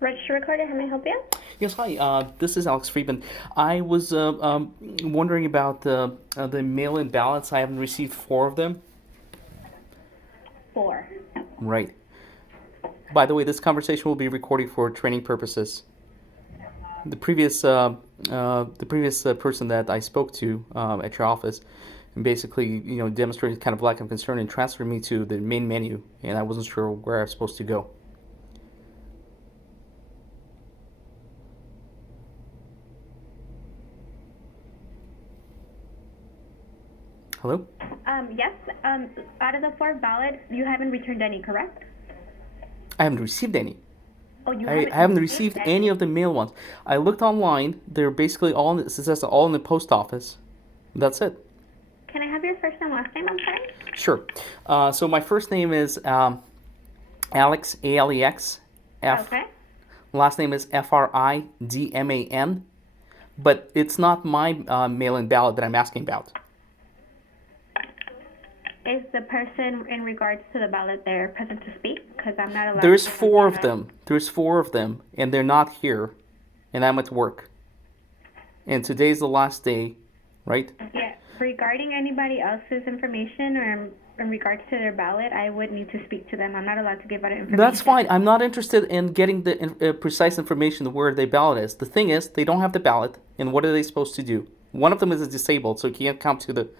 Register recorder, how may I help you? Yes, hi. This is Alex Friedman. I was wondering about the mail-in ballots. I haven't received four of them. Four. Right. By the way, this conversation will be recorded for training purposes. The previous person that I spoke to at your office, and basically, demonstrated kind of lack of concern and transferred me to the main menu, and I wasn't sure where I was supposed to go. Hello? Yes, out of the four ballots, you haven't returned any, correct? I haven't received any. Oh, you I haven't haven't received received any any. of the mail ones. I looked online. They're basically all it says all in the post office. That's it. Can I have your first and last name, I'm sorry? Sure. So my first name is Alex Alex F. Okay. Last name is Fridman. But it's not my mail-in ballot that I'm asking about. Is the person in regards to the ballot there present to speak? Because I'm not allowed to There's give them four of data. them. There's four of them, and they're not here, and I'm at work. And today's the last day, right? Yeah, regarding anybody else's information or in regards to their ballot, I would need to speak to them. I'm not allowed to give out That's information. fine. I'm not interested in getting the precise information of where the ballot is. The thing is, they don't have the ballot, and what are they supposed to do? One of them is disabled, so he can't come to the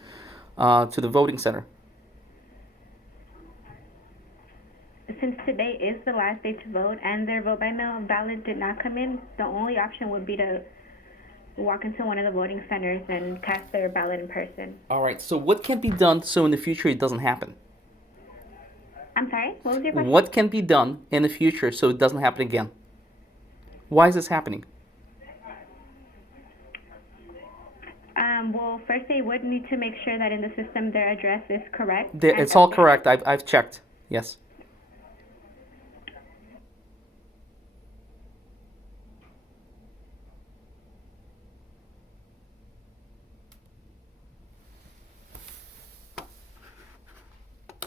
voting center. Since today is the last day to vote and their vote by mail ballot did not come in, the only option would be to walk into one of the voting centers and cast their ballot in person. All right. So what can be done so in the future it doesn't happen? I'm sorry, what was your question? What can be done in the future so it doesn't happen again? Why is this happening? Well, first they would need to make sure that in the system their address is correct and It's all updated. correct. I've checked. Yes.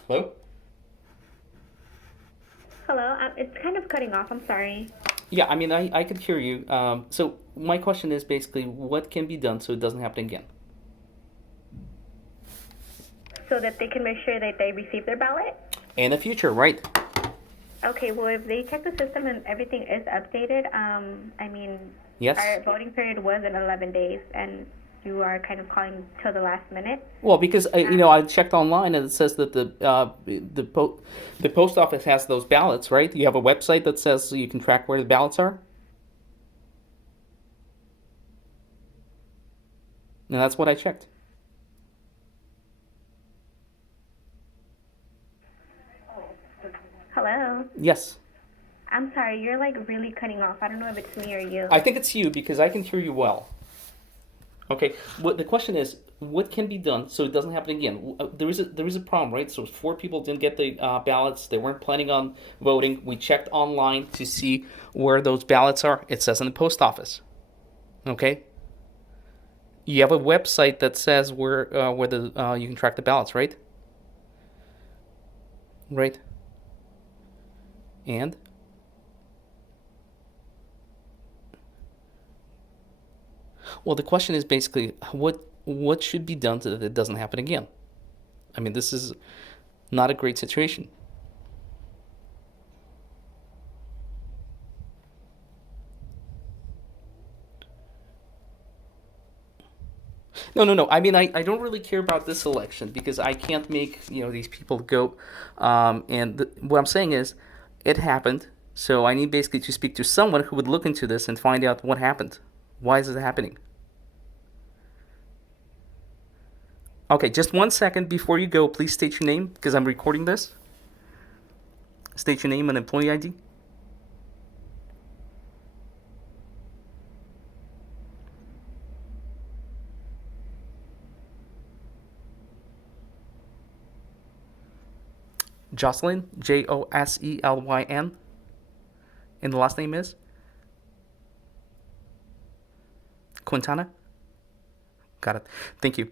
Hello. Hello, it's kind of cutting off. I'm sorry. Yeah, I mean, I could hear you. So my question is basically, what can be done so it doesn't happen again? So that they can make sure that they receive their ballot? In the future, right? Okay, well, if they check the system and everything is updated, I mean, Yes. our voting period was in 11 days, and you are kind of calling till the last minute. Well, because I checked online and it says that the post office has those ballots, right? You have a website that says you can track where the ballots are, and that's what I checked. Hello? Yes, I'm sorry, you're like really cutting off. I don't know if it's me or you. I think it's you because I can hear you well. Okay, what the question is, what can be done so it doesn't happen again? There is a problem, right? So four people didn't get the ballots. They weren't planning on voting. We checked online to see where those ballots are. It says in the post office. Okay, you have a website that says where the you can track the ballots, right? Right. And well, the question is basically what should be done so that it doesn't happen again. I mean, this is not a great situation. No, no, no. I mean, I don't really care about this election because I can't make these people go. What I'm saying is, it happened. So I need basically to speak to someone who would look into this and find out what happened. Why is it happening? Okay, just 1 second before you go. Please state your name because I'm recording this. State your name and employee ID. Jocelyn, Joselyn, and the last name is Quintana. Got it. Thank you.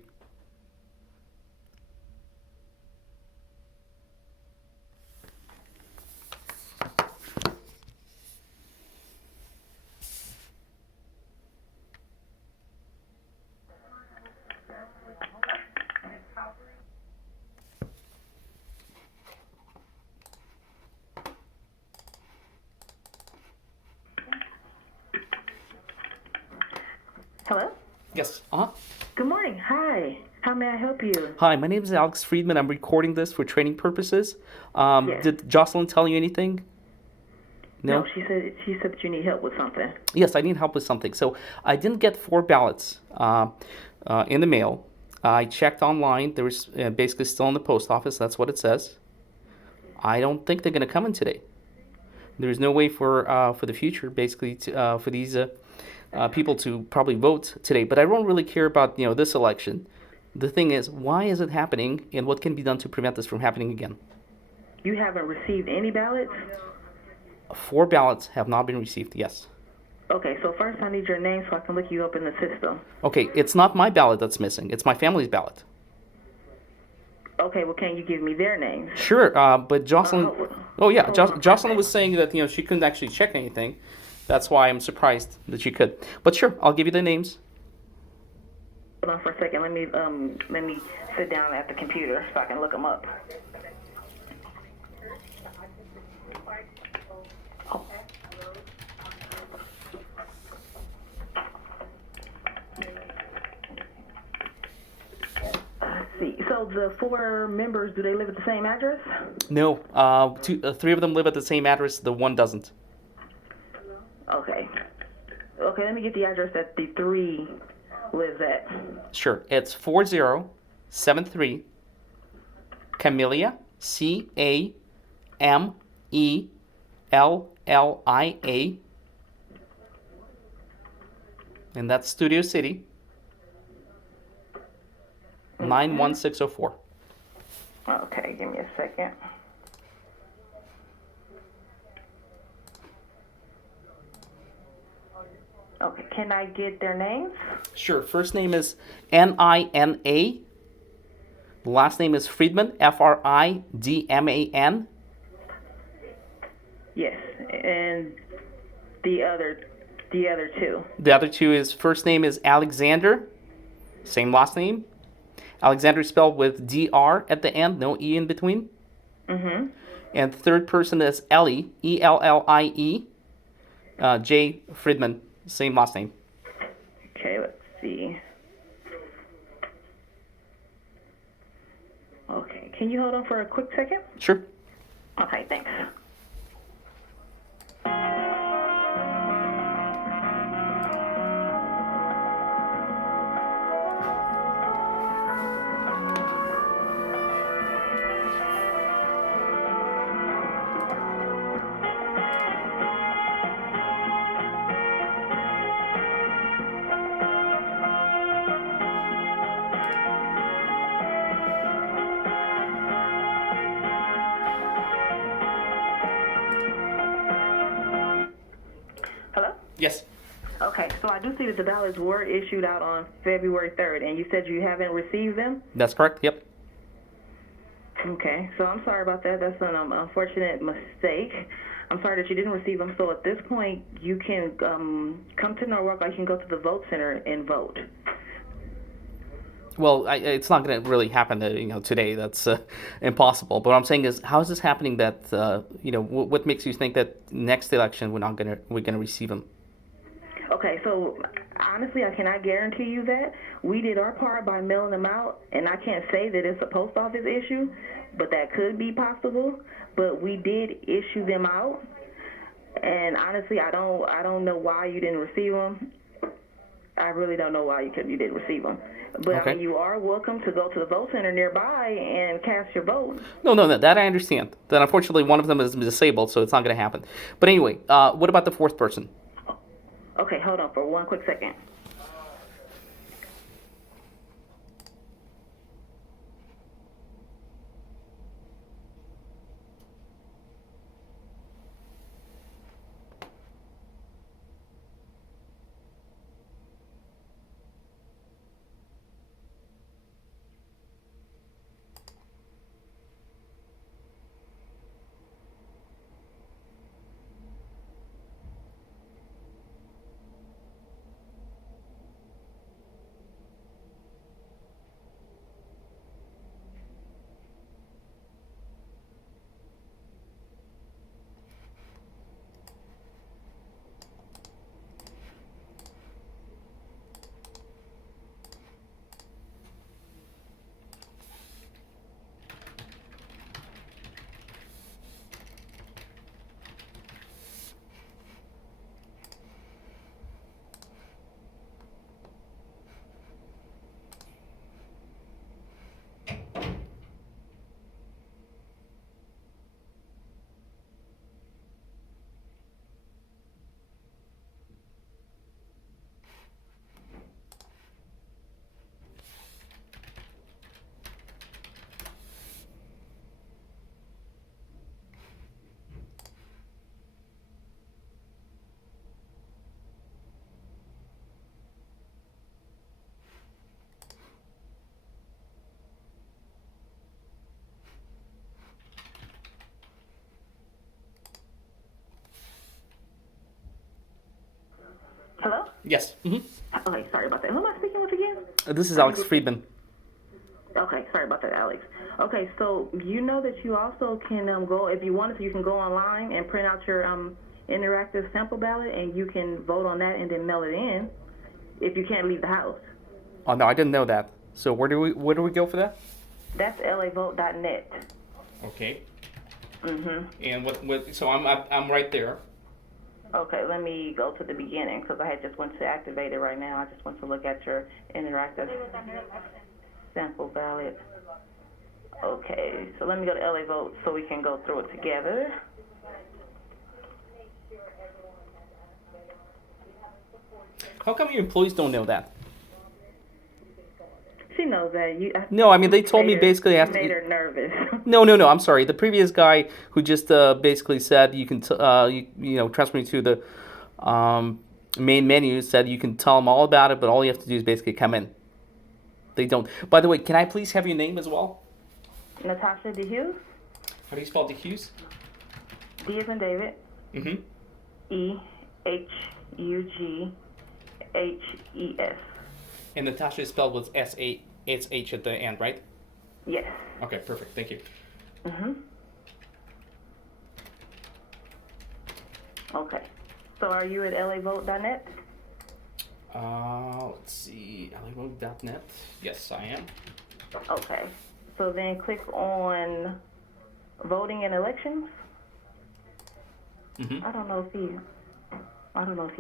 Hello? Yes. Good morning. Hi. How may I help you? Hi, my name is Alex Friedman. I'm recording this for training purposes. Yes. Did Jocelyn tell you anything? No, she said that you need help with something. Yes, I need help with something. So I didn't get 4 ballots in the mail. I checked online. There was basically still in the post office. That's what it says. I don't think they're going to come in today. There's no way for the future, basically, for these people to probably vote today. But I don't really care about this election. The thing is, why is it happening, and what can be done to prevent this from happening again? You haven't received any ballots? 4 ballots have not been received. Yes. Okay, so first I need your name so I can look you up in the system. Okay, it's not my ballot that's missing. It's my family's ballot. Okay, well, can you give me their names? Sure, but Jocelyn. Oh yeah, hold on. Jocelyn was saying that she couldn't actually check anything. That's why I'm surprised that she could. But sure, I'll give you the names. Hold on for a second. Let me sit down at the computer so I can look them up. Oh. Let's see. So the 4 members, do they live at the same address? No, 3 of them live at the same address. The one doesn't. Okay. Okay, let me get the address that the 3 lives at. Sure, it's 4073 Camellia, Camellia, and that's Studio City, 91604. Okay, give me a second. Okay, can I get their names? Sure, first name is Nina. The last name is Friedman, Fridman. Yes, and the other 2. The other 2 is first name is Alexander, same last name. Alexander is spelled with DR at the end, no E in between. Mm-hmm. And the third person is Ellie, Ellie, J. Friedman, same last name. Okay, let's see. Okay, can you hold on for a quick second? Sure. Okay, thanks. Hello? Yes. Okay, so I do see that the ballots were issued out on February 3rd, and you said you haven't received them? That's correct. Yep. Okay, so I'm sorry about that. That's an unfortunate mistake. I'm sorry that you didn't receive them. So at this point, you can come to Norwalk, or you can go to the vote center and vote. Well, it's not going to really happen, today. That's impossible. But what I'm saying is, how is this happening? That what makes you think that next election we're gonna receive them? Okay, so honestly, I cannot guarantee you that. We did our part by mailing them out, and I can't say that it's a post office issue, but that could be possible. But we did issue them out, and honestly, I don't know why you didn't receive them. I really don't know why you didn't receive them. But Okay. I mean, you are welcome to go to the vote center nearby and cast your vote. No, that I understand. That unfortunately one of them is disabled, so it's not going to happen. But anyway, what about the 4th person? Okay, hold on for one quick second. Yes. Okay, sorry about that. Who am I speaking with again? This is Alex Friedman. Okay, sorry about that, Alex. Okay, so you know that you also can go, if you wanted to, you can go online and print out your interactive sample ballot, and you can vote on that and then mail it in if you can't leave the house. Oh no, I didn't know that. So where do we go for that? That's lavote.net. Okay. Mhm. And what? So I'm right there. Okay, let me go to the beginning because I had just went to activate it right now. I just want to look at your interactive sample ballot. Okay, so let me go to LA Vote so we can go through it together. How come your employees don't know that? She knows that. No, I mean they told me basically you after. made her nervous. No. I'm sorry. The previous guy who just basically said you can transfer me to the main menu said you can tell them all about it, but all you have to do is basically come in. They don't. By the way, can I please have your name as well? Natasha DeHughes. How do you spell DeHughes? D as in David. Mm-hmm. EHUGHES. And Natasha is spelled with S-H at the end, right? Yes. Okay, perfect. Thank you. Mhm. Okay. So are you at lavote.net? Let's see. LAvote.net. Yes, I am. Okay. So then click on voting and elections. Mm-hmm. I don't know if you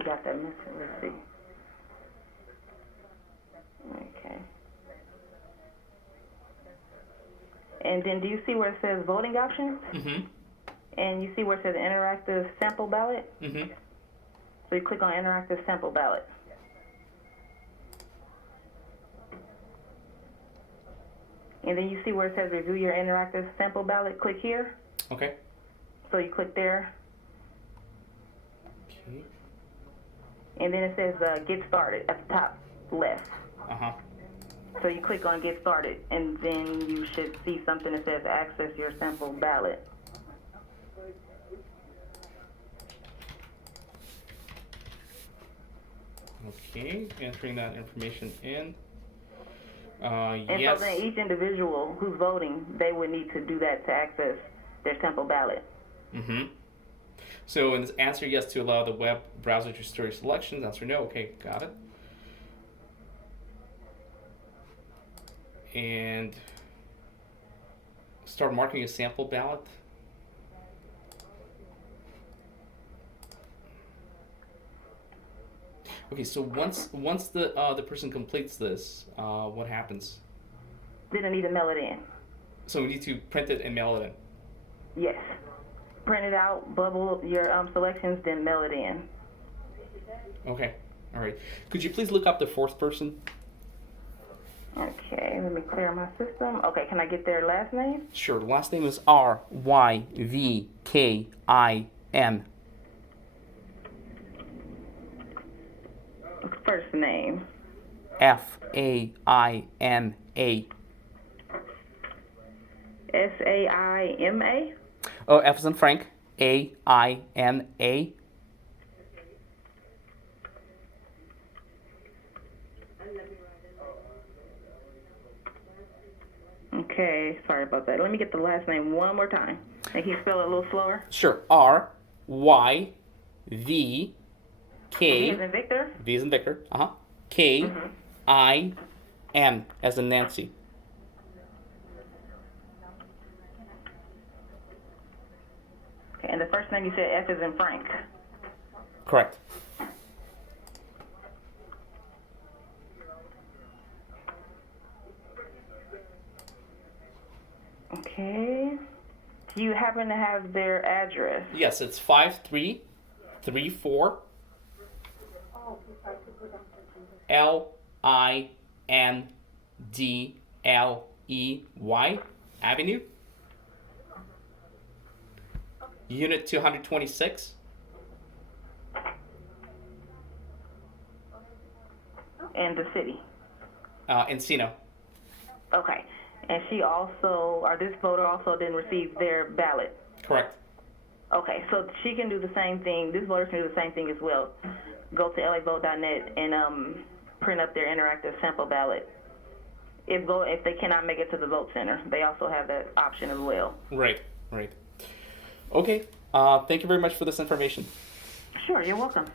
got that message. Let's see. Okay. And then do you see where it says voting options? Mm-hmm. And you see where it says interactive sample ballot? Mm-hmm. So you click on interactive sample ballot. And then you see where it says review your interactive sample ballot, click here. Okay. So you click there. Okay. And then it says get started at the top left. Uh-huh. So you click on get started, and then you should see something that says access your sample ballot. Okay, entering that information in. And yes. so then each individual who's voting, they would need to do that to access their sample ballot. Mm-hmm. So in this answer yes to allow the web browser to store your selections. Answer no. Okay, got it. And start marking a sample ballot. Okay, so once the person completes this, what happens? Then I need to mail it in. So we need to print it and mail it in. Yes. Print it out, bubble your selections, then mail it in. Okay, all right. Could you please look up the fourth person? Okay, let me clear my system. Okay, can I get their last name? Sure. The last name is Ryvkin. First name. Faina. Saima. Oh, F as in Frank. Aina. Okay, sorry about that. Let me get the last name one more time. And can you spell it a little slower? Sure. Ryvk. V as in Victor. V as in Victor. Kim as in Nancy. Okay, and the first name you said F as in Frank. Correct. Okay. Do you happen to have their address? Yes, it's 5334 Lindley Avenue, Unit 226. And the city. Encino. Okay. And she also, or this voter also didn't receive their ballot. Correct. Okay, so she can do the same thing. This voter can do the same thing as well. go to lavote.net and print up their interactive sample ballot. If they cannot make it to the vote center, they also have that option as well. Right. Okay. Thank you very much for this information. Sure, you're welcome.